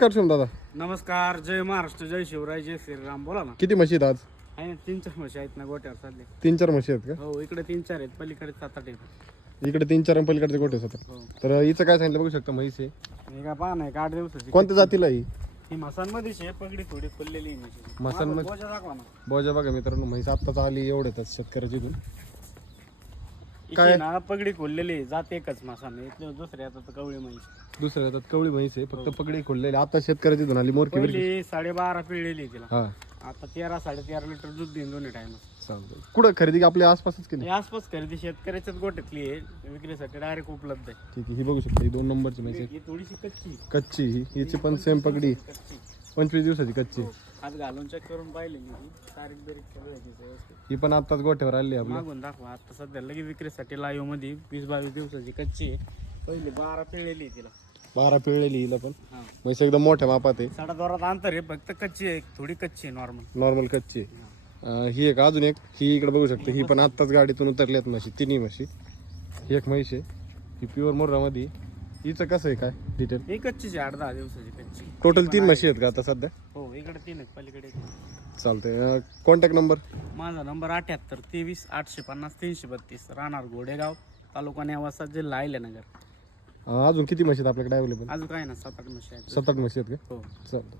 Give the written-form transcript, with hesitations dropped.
नमस्कार शिवम दादा. नमस्कार. जय महाराष्ट्र, जय शिवराय, जय श्रीराम. बोला ना. किती म्हशी आहेत आज? आहे ना, 3-4 म्हशी आहेत ना गोट्यावर सध्या. 3-4 म्हशी आहेत का? हो, इकडे 3-4 आहेत, पलीकडे 7-8 आहेत. इकडे 3-4 आणि पलीकडचे गोटे होतात. हो. तर हिचं काय सांगितलं बघू शकता म्हैस आहे. हे का पाहा ना, 8 दिवसाची. कोणत्या जातीला ही? ही मसांमध्येच आहे, पगडी थोडी खुललेली आहे म्हशी. म्हसांमध्ये- बोजा दाखवा ना. बोजा बघा मित्रांनो, म्हैस आत्ताच आली एवढ्यातच शेतकऱ्याची इथून. काय ना, पगडी खोललेली आहे, जात एकच मसाने. इथले दुसरे आता तर कवळी म्हैस. दुसऱ्या हातात कवळी म्हैस आहे, फक्त पगडी खोललेली. आता शेतकऱ्याची इथून आली मोरकी बिरकी. पहिली 12.5 पिळलेली आहे तिला. हा आता 13-13.5 लिटर दूध देईन दोन्ही टाइम. चालतंय. कुठं खरेदी आपल्या आसपासच केली? आसपास खरेदी शेतकऱ्याच्याच गोट्यातली आहे, विक्रीसाठी डायरेक्ट उपलब्ध आहे. ठीक आहे. ही बघू शकता, ही 2 नंबरची म्हैस आहे. ही थोडीशी कच्ची. कच्ची ही. हिची पण सेम पगडी, कच्ची. 25 दिवसाची कच्ची. आज घालून चेक करून पाहिले मी, तारीख बिरीख सगळं आहे तिचं व्यवस्थित. ही पण आत्ताच गोठ्यावर आली आपल्या. मागून दाखवा. आता सध्या लगेच विक्रीसाठी लाईव्ह मध्ये 20-22 दिवसाची कच्ची आहे. पहिली 12 पिळलेली आहे तिला. 12 पिळलेली हिला पण. हा, म्हैस एकदम मोठ्या मापात आहे. सडा अंतर आहे, फक्त कच्ची आहे, थोडी कच्ची आहे नॉर्मल. नॉर्मल कच्ची आहे. ही एक अजून एक, ही इकडे बघू शकता. ही पण आत्ताच गाडीतून उतरल्यात म्हशी, तिन्ही म्हशी. ही एक म्हैस आहे, ही प्युअर मोर्रामध्ये. हिचं कसं आहे काय डिटेल? ही कच्चीच आहे, 8-10 दिवसाची कच्ची. टोटल 3 म्हशी आहेत का आता सध्या? हो, इकडे 3 आहेत, पलीकडे 1. चालतंय. Contact number? माझा नंबर 78 23 850 332, राहणार घोडेगाव, तालुका नेवासा, जिल्हा अहिल्यानगर. अजून किती म्हशी आहेत आपल्याकडे अवेलेबल? अजून काय ना, 7-8 म्हशी आहेत. 7-8 म्हशी आहेत का? हो. चालतं.